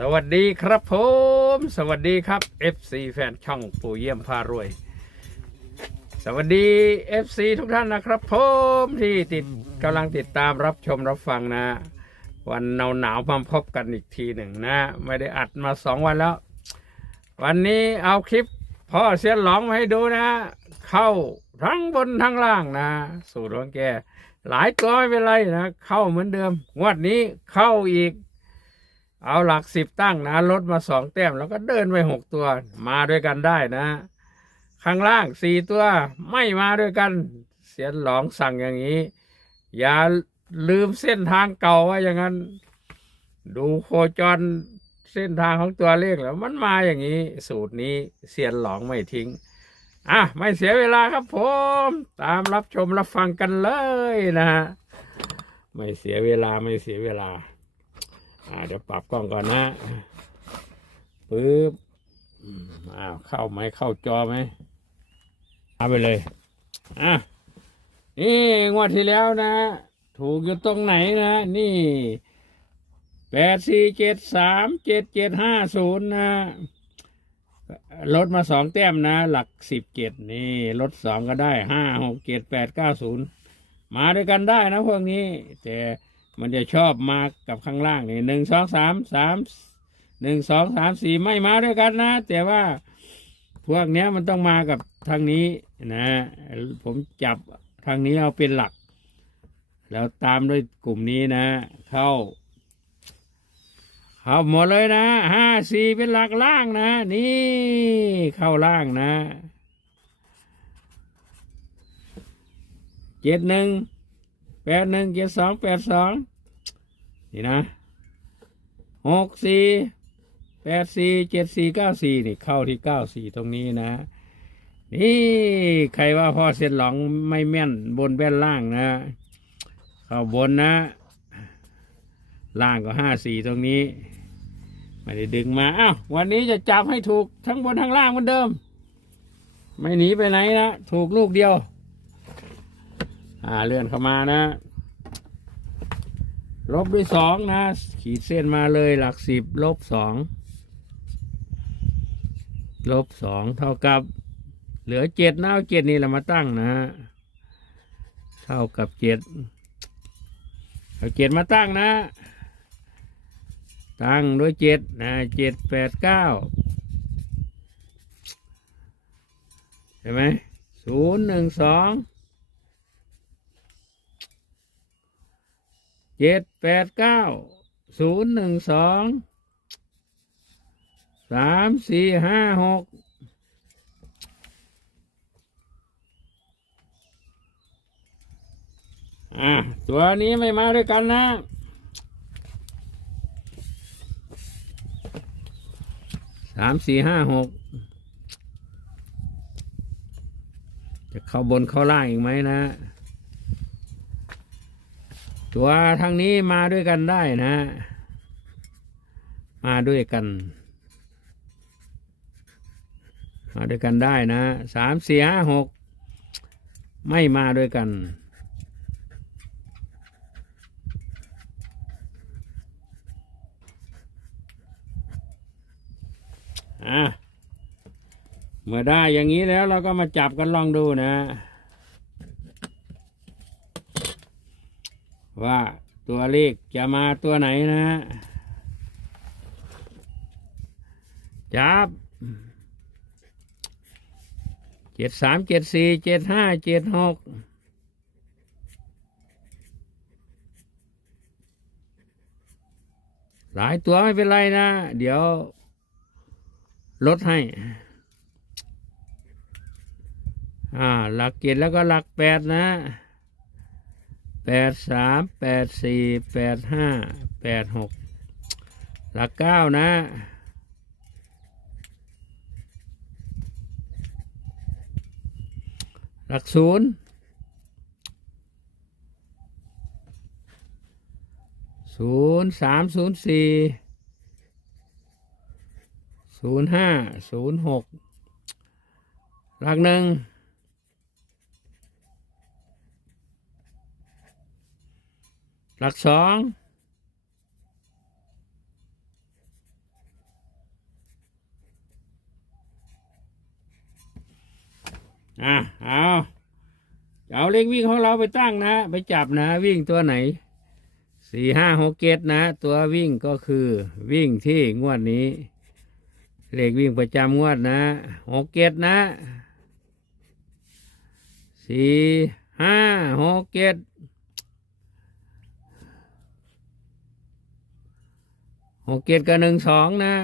สวัสดีครับผม สวัสดีครับ FC แฟนช่องปู่เยี่ยมพารวย สวัสดี FC ทุกท่านนะครับผมที่ติดกำลังติดตามรับชมรับฟังนะ วันหนาวหนาวๆมาพบกันอีกทีหนึ่งนะ ไม่ได้อัดมาสองวันแล้ว วันนี้เอาคลิปพ่อเสียนหลองมาให้ดูนะ เข้าทั้งบนทั้งล่างนะ สูตรของแกหลายตัวไม่เป็นไรนะ เข้าเหมือนเดิม งวดนี้เข้าอีก เอาหลักสิบตั้งนะลดมาสองแต้มแล้วก็เดินไปหกตัว มาด้วยกันได้นะ ข้างล่างสี่ตัวไม่มาด้วยกัน เสียนหลองสั่งอย่างนี้ อย่าลืมเส้นทางเก่าว่าอย่างนั้น ดูโคจรเส้นทางของตัวเลขแล้ว มันมาอย่างนี้ สูตรนี้เสียนหลองไม่ทิ้งอะไม่เสียเวลาครับผม ตามรับชมรับฟังกันเลยนะฮะไม่เสียเวลาไม่เสียเวลา อ่าเดี๋ยวปรับกล้องก่อนนะปึ๊บอ้าวเข้าไหมเข้าจอไหมเอาไปเลยอะนี่งวดที่แล้วนะ ถูกอยู่ตรงไหนนะ นี่แปดสี่เจ็ดสามเจ็ดเจ็ดห้าศูนย์นะลดมาสองแต้มนะ หลักสิบเจ็ดนี่ลดสองก็ได้ห้าหกเจ็ดแปดเก้าศูนย์มาด้วยกันได้นะพวกนี้ แต่ มันจะชอบมากับข้างล่างนี่หนึ่งสองสามสามหนึ่งสองสามสี่ไม่มาด้วยกันนะ แต่ว่าพวกเนี้ยมันต้องมากับทางนี้นะ ผมจับทางนี้เอาเป็นหลัก แล้วตามด้วยกลุ่มนี้นะ เข้า เข้าหมดเลยนะห้าสี่เป็นหลักล่างนะ นี่เข้าล่างนะเจ็ดหนึ่ง แปดหนึ่งเจ็ดสองแปดสองนี่นะหกสี่แปดสี่เจ็ดสี่เก้าสี่นี่เข้าที่เก้าสี่ตรงนี้นะ นี่ใครว่าพ่อเส้นหลองไม่แม่นบนแว่นล่างนะ เข้าบนนะ ล่างก็ห้าสี่ตรงนี้ไม่ได้ดึงมาอ้าววันนี้จะจับให้ถูกทั้งบนทั้งล่างเหมือนเดิม ไม่หนีไปไหนนะ ถูกลูกเดียว อ่าเลื่อนเข้ามานะ ลบด้วยสองนะ ขีดเส้นมาเลยหลักสิบลบสองลบสองเท่ากับ เหลือเจ็ดนะเอาเจ็ดนี่เรามาตั้งนะ เท่ากับเจ็ดเอาเจ็ดมาตั้งนะ ตั้งด้วยเจ็ดนะเจ็ดแปดเก้าใช่ไหมศูนย์หนึ่งสอง เจ็ดแปดเก้าศูนย์หนึ่งสองสามสี่ห้าหกอะตัวนี้ไม่มาด้วยกันนะสามสี่ห้าหกจะเข้าบนเข้าล่างอีกไหมนะ ตัวทางนี้มาด้วยกันได้นะ มาด้วยกัน มาด้วยกันได้นะสามสี่ห้าหกไม่มาด้วยกัน อะเมื่อได้อย่างนี้แล้วเราก็มาจับกันลองดูนะ ว่าตัวเลขจะมาตัวไหนนะฮะจับเจ็ดสามเจ็ดสี่เจ็ดห้าเจ็ดหกหลายตัวไม่เป็นไรนะ เดี๋ยวลดให้อ่าหลักเจ็ดแล้วก็หลักแปดนะ แปดสามแปดสี่แปดห้าแปดหกหลักเก้านะหลักศูนย์ศูนย์สามศูนย์สี่ศูนย์ห้าศูนย์หกหลักหนึ่ง หลักสองอะเอาเอาเลขวิ่งของเราไปตั้งนะ ไปจับนะ วิ่งตัวไหนสี่ห้าหกเกตนะ ตัววิ่งก็คือวิ่งที่งวดนี้ เลขวิ่งประจำงวดนะหกเกตนะสี่ห้าหกเกต หกเกตกับหนึ่งสองนะ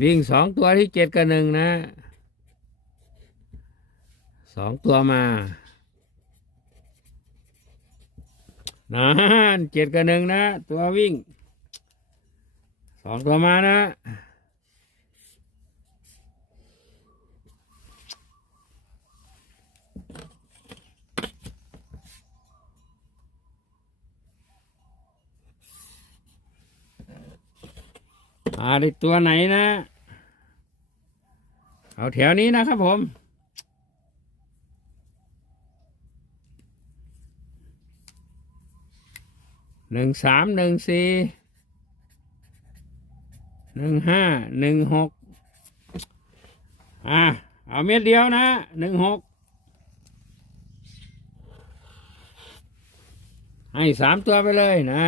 วิ่งสองตัวที่เจ็ดกับหนึ่งนะสองตัวมานั่นเจ็ดกับหนึ่งนะ ตัววิ่งสองตัวมานะ อ่าได้ตัวไหนนะเอาแถวนี้นะครับผม หนึ่งสามหนึ่งสี่หนึ่งห้าหนึ่งหกอ่าเอาเม็ดเดียวนะหนึ่งหกให้สามตัวไปเลยนะ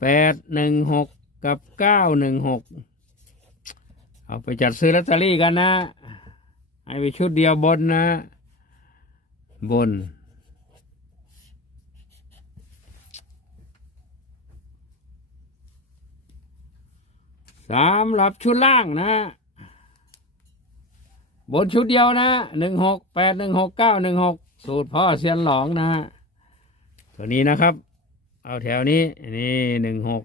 แปดหนึ่งหก กับเก้าหนึ่งหกเอาไปจัดซื้อลอตเตอรี่กันนะ ให้ไปชุดเดียวบนนะ บน สามหลับชุดล่างนะ บนชุดเดียวนะหนึ่งหกแปดหนึ่งหกเก้าหนึ่งหกสูตรพ่อเซียนหลองนะ ตัวนี้นะครับ เอาแถวนี้ นี่หนึ่งหก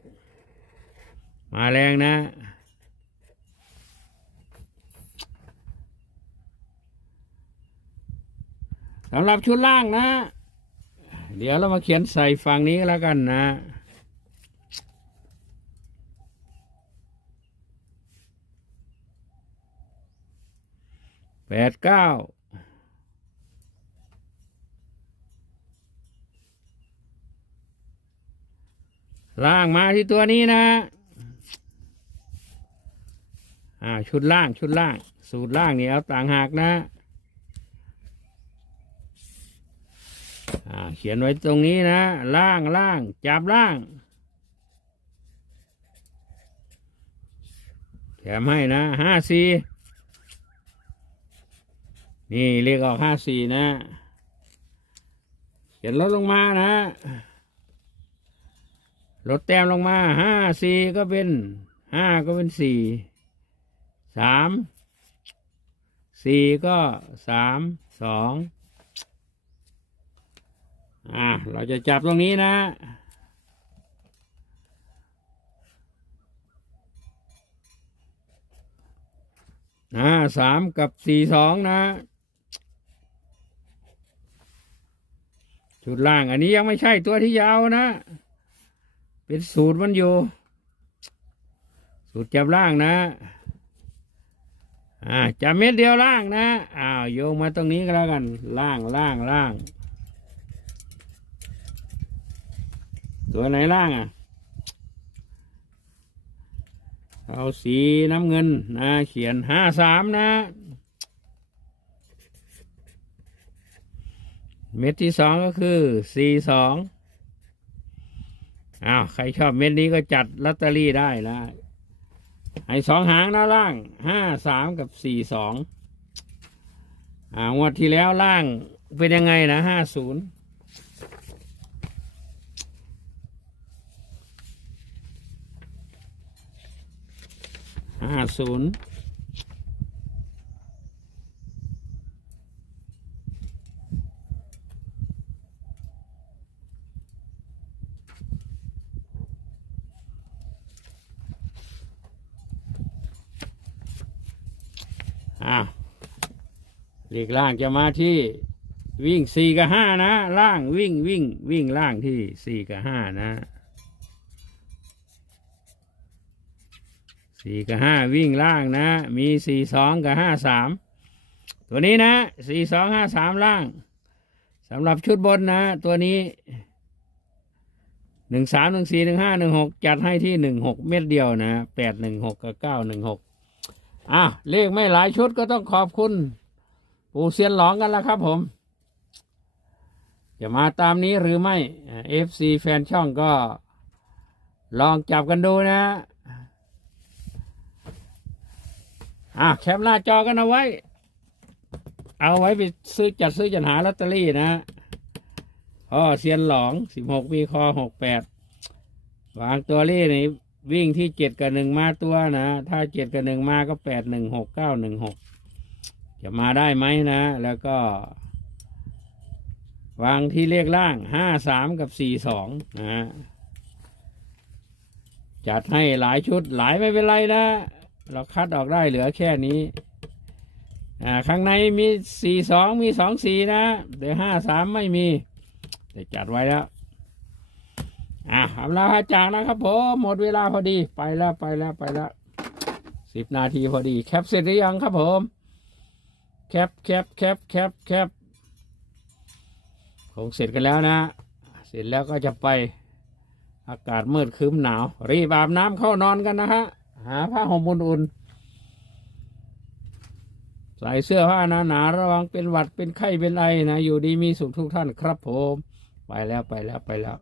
มาแรงนะสำหรับชุดล่างนะ เดี๋ยวเรามาเขียนใส่ฝั่งนี้แล้วกันนะแปดเก้าล่างมาที่ตัวนี้นะ อ่าชุดล่างชุดล่าง สูตรล่างนี่เอาต่างหากนะอ่าเขียนไว้ตรงนี้นะ ล่างล่างจับล่างแถมให้นะห้าสี่นี่เลขออกห้าสี่นะ เขียนลดลงมานะลดแต้มลงมาห้าสี่ก็เป็นห้าก็เป็นสี่ สามสี่ก็สามสองอ่าเราจะจับตรงนี้นะ อ่าสามกับสี่สองนะจุดล่างอันนี้ยังไม่ใช่ตัวที่ยาวนะ เป็นสูตรมันอยู่ สูตรจับล่างนะ อ่าจับเม็ดเดียวล่างนะอ้าวโยงมาตรงนี้ก็แล้วกัน ล่างล่างล่าง ตัวไหนล่างอะเอาสีน้ำเงินนะเขียนห้าสามนะ เม็ดที่สองก็คือสี่สองอ้าวใครชอบเม็ดนี้ก็จัดลอตเตอรี่ได้นะ ไอ้สองหางนะล่างห้าสามกับสี่สองอ่างวดที่แล้วล่างเป็นยังไงนะห้าศูนย์ห้าศูนย์ เลขล่างจะมาที่วิ่งสี่กับห้านะ ล่างวิ่งวิ่งวิ่งล่างที่สี่กับห้านะสี่กับห้าวิ่งล่างนะ มีสี่สองกับห้าสามตัวนี้นะสี่สองห้าสามล่างสำหรับชุดบนนะ ตัวนี้หนึ่งสามหนึ่งสี่หนึ่งห้าหนึ่งหกจัดให้ที่หนึ่งหกเม็ดเดียวนะแปดหนึ่งหกกับเก้าหนึ่งหกอะเลขไม่หลายชุดก็ต้องขอบคุณ ปู่เซียนหลองกันแล้วครับผม จะมาตามนี้หรือไม่เอฟซีแฟนช่องก็ ลองจับกันดูนะอะแคปหน้าจอกันเอาไว้ เอาไว้ไปซื้อจัดซื้อจัดหาลอตเตอรี่นะพ่อเซียนหลองสิบหกมีคอหกแปดวางตัวเลขนี่วิ่งที่เจ็ดกับหนึ่งมาตัวนะ ถ้าเจ็ดกับหนึ่งมาก็แปดหนึ่งหกเก้าหนึ่งหก จะมาได้ไหมนะ แล้วก็ วางที่เลขล่างห้าสามกับสี่สองนะฮะจัดให้หลายชุดหลายไม่เป็นไรนะ เราคัดออกได้เหลือแค่นี้อ่าข้างในมีสี่สองมีสองสี่นะแต่ห้าสามไม่มีแต่จัดไว้แล้วอะอำลาพระจากนะครับผมหมดเวลาพอดีไปแล้วไปแล้วไปแล้วสิบนาทีพอดี แคปเสร็จหรือยังครับผม แคปแคปแคปแคปแคปคงเสร็จกันแล้วนะ เสร็จแล้วก็จะไปอากาศมืดครึ้มหนาว รีบอาบน้ำเข้านอนกันนะฮะ หาผ้าห่มอุ่นๆ ใส่เสื้อผ้าหนาๆระวังเป็นหวัดเป็นไข้เป็นไอนะ อยู่ดีมีสุขทุกท่านครับผม ไปแล้วไปแล้วไปแล้ว